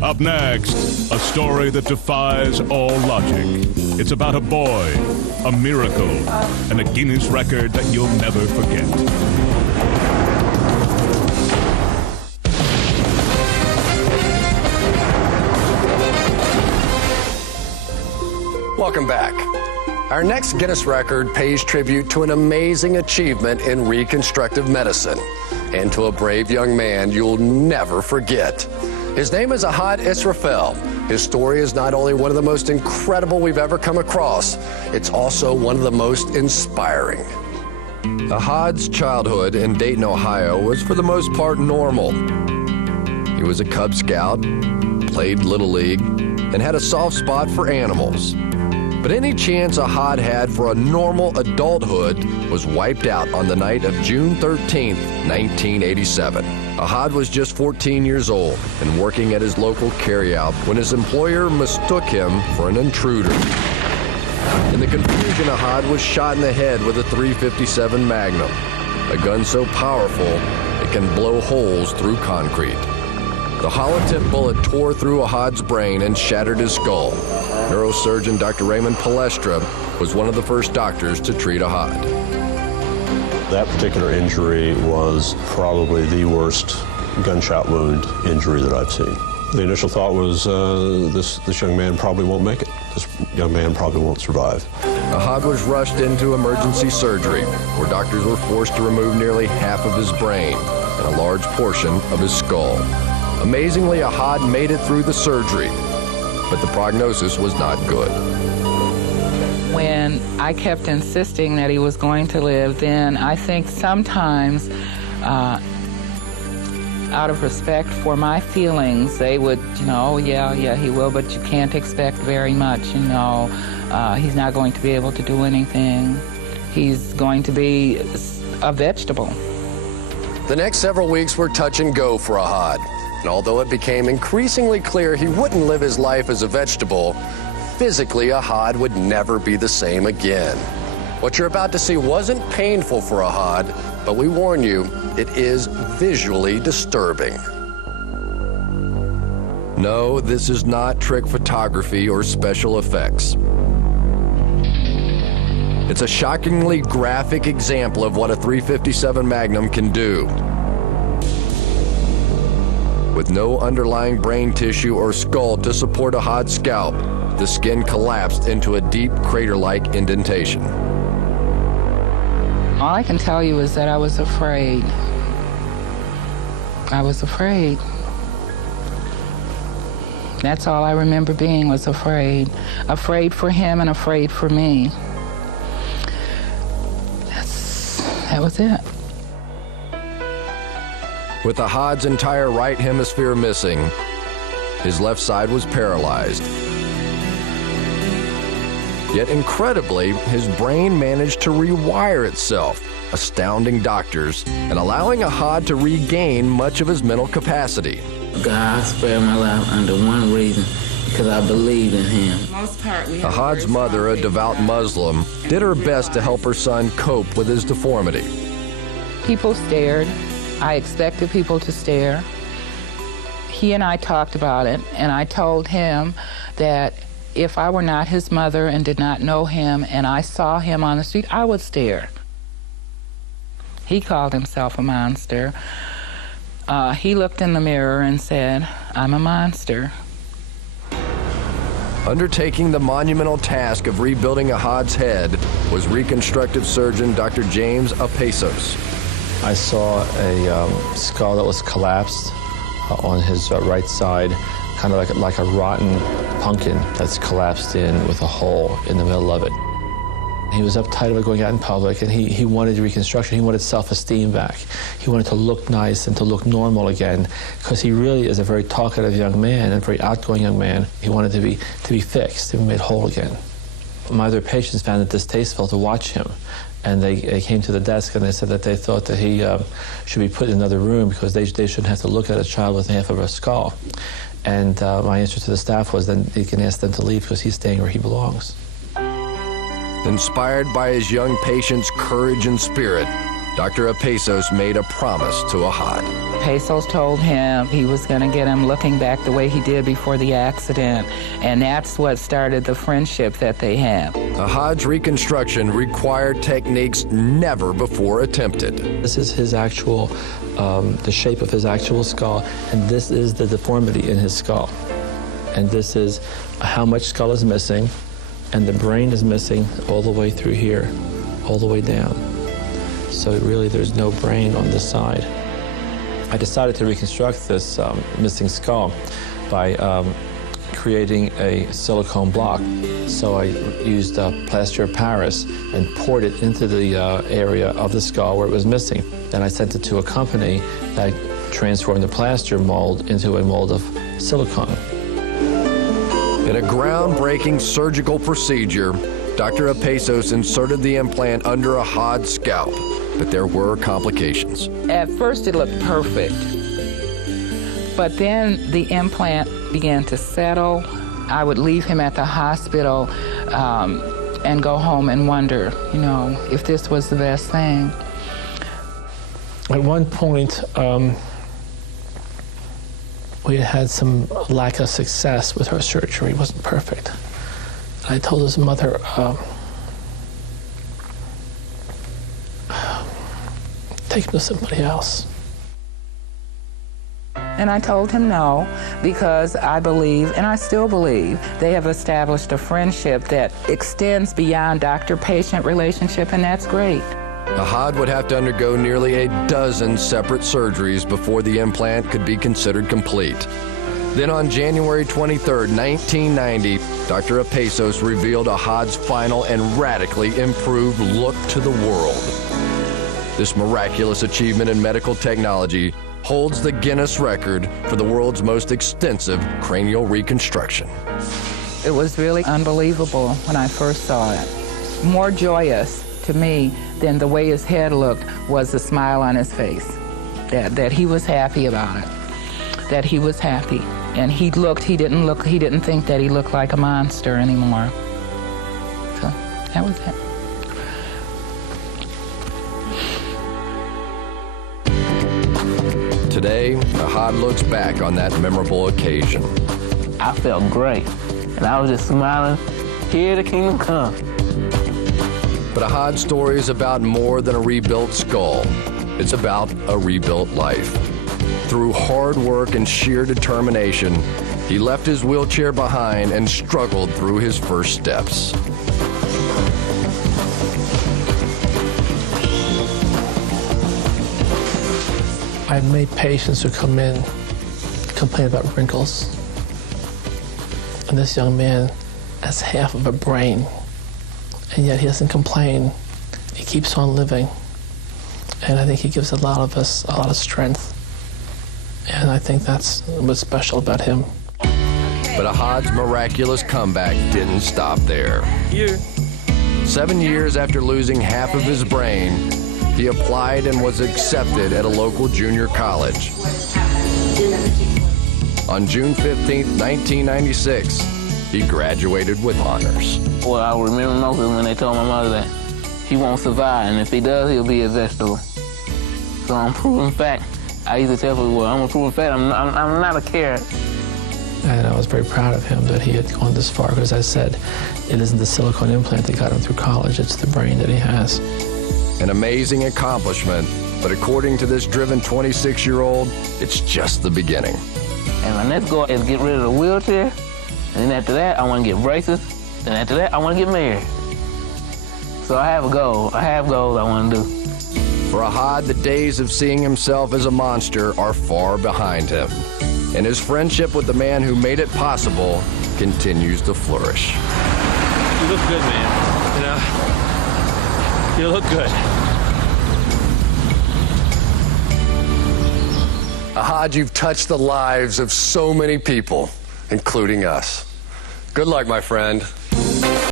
Up next, a story that defies all logic. It's about a boy, a miracle, and a Guinness record that you'll never forget. Welcome back. Our next Guinness record pays tribute to an amazing achievement in reconstructive medicine and to a brave young man you'll never forget. His name is Ahad Israfel. His story is not only one of the most incredible we've ever come across, it's also one of the most inspiring. Ahad's childhood in Dayton, Ohio was for the most part normal. He was a Cub Scout, played Little League, and had a soft spot for animals. But any chance Ahad had for a normal adulthood was wiped out on the night of June 13th, 1987. Ahad was just 14 years old and working at his local carryout when his employer mistook him for an intruder. In the confusion, Ahad was shot in the head with a .357 Magnum, a gun so powerful it can blow holes through concrete. The hollow-tip bullet tore through Ahad's brain and shattered his skull. Neurosurgeon Dr. Raymond Palestra was one of the first doctors to treat Ahad. That particular injury was probably the worst gunshot wound injury that I've seen. The initial thought was this young man probably won't make it. This young man probably won't survive. Ahad was rushed into emergency surgery, where doctors were forced to remove nearly half of his brain and a large portion of his skull. Amazingly, Ahad made it through the surgery, but the prognosis was not good. When I kept insisting that he was going to live, then I think sometimes, out of respect for my feelings, they would, yeah, he will, but you can't expect very much, he's not going to be able to do anything. He's going to be a vegetable. The next several weeks were touch and go for Ahad. And although it became increasingly clear he wouldn't live his life as a vegetable, physically Ahad would never be the same again. What you're about to see wasn't painful for Ahad, but we warn you, it is visually disturbing. No, this is not trick photography or special effects. It's a shockingly graphic example of what a .357 Magnum can do. With no underlying brain tissue or skull to support Ahad's scalp, the skin collapsed into a deep crater-like indentation. All I can tell you is that I was afraid. I was afraid. That's all I remember being, was afraid. Afraid for him and afraid for me. That was it. With Ahad's entire right hemisphere missing, his left side was paralyzed. Yet incredibly, his brain managed to rewire itself, astounding doctors and allowing Ahad to regain much of his mental capacity. God spared my life under one reason, because I believed in him. Ahad's mother, a devout Muslim, did her best to help her son cope with his deformity. People stared. I expected people to stare. He and I talked about it, and I told him that if I were not his mother and did not know him and I saw him on the street, I would stare. He called himself a monster. He looked in the mirror and said, "I'm a monster." Undertaking the monumental task of rebuilding Ahad's head was reconstructive surgeon Dr. James Apesos. I saw a skull that was collapsed on his right side, kind of like a rotten pumpkin that's collapsed in with a hole in the middle of it. He was uptight about going out in public, and he wanted reconstruction. He wanted self-esteem back. He wanted to look nice and to look normal again, because he really is a very talkative young man and a very outgoing young man. He wanted to be fixed and made whole again. My other patients found it distasteful to watch him. And they came to the desk and they said that they thought that he should be put in another room because they shouldn't have to look at a child with half of a skull. And my answer to the staff was, then you can ask them to leave because he's staying where he belongs. Inspired by his young patient's courage and spirit, Dr. Apezos made a promise to Ahad. Pesos told him he was going to get him looking back the way he did before the accident, and that's what started the friendship that they have. Ahad's reconstruction required techniques never before attempted. This is his actual, the shape of his actual skull, and this is the deformity in his skull. And this is how much skull is missing, and the brain is missing all the way through here, all the way down. So really there's no brain on this side. I decided to reconstruct this missing skull by creating a silicone block. So I used plaster of Paris and poured it into the area of the skull where it was missing. Then I sent it to a company that transformed the plaster mold into a mold of silicone. In a groundbreaking surgical procedure, Dr. Apezos inserted the implant under Ahad's scalp, but there were complications. At first it looked perfect, but then the implant began to settle. I would leave him at the hospital and go home and wonder, you know, if this was the best thing. At one point, we had some lack of success with her surgery. It wasn't perfect. I told his mother, take him to somebody else. And I told him no, because I believe, and I still believe, they have established a friendship that extends beyond doctor-patient relationship, and that's great. Ahad would have to undergo nearly a dozen separate surgeries before the implant could be considered complete. Then on January 23, 1990, Dr. Apezos revealed Ahad's final and radically improved look to the world. This miraculous achievement in medical technology holds the Guinness record for the world's most extensive cranial reconstruction. It was really unbelievable when I first saw it. More joyous to me than the way his head looked was the smile on his face, that he was happy about it, that he was happy. And he didn't think that he looked like a monster anymore. So that was it. Today, Ahad looks back on that memorable occasion. I felt great, and I was just smiling, here the kingdom come. But Ahad's story is about more than a rebuilt skull. It's about a rebuilt life. Through hard work and sheer determination, he left his wheelchair behind and struggled through his first steps. I have many patients who come in, complain about wrinkles. And this young man has half of a brain, and yet he doesn't complain. He keeps on living. And I think he gives a lot of us a lot of strength. And I think that's what's special about him. But Ahad's miraculous comeback didn't stop there. 7 years after losing half of his brain, he applied and was accepted at a local junior college. On June 15, 1996, he graduated with honors. What I remember most is when they told my mother that he won't survive, and if he does, he'll be a vegetable. So I'm proving fact. I used to tell people, well, I'm a proven fact. I'm not a carrot. And I was very proud of him that he had gone this far, because as I said, it isn't the silicone implant that got him through college, it's the brain that he has. An amazing accomplishment, but according to this driven 26-year-old, it's just the beginning. And my next goal is get rid of the wheelchair, and then after that, I want to get braces, and after that, I want to get married. So I have a goal. I have goals I want to do. For Ahad, the days of seeing himself as a monster are far behind him, and his friendship with the man who made it possible continues to flourish. You look good, man. You know, you look good. Ahad, you've touched the lives of so many people, including us. Good luck, my friend.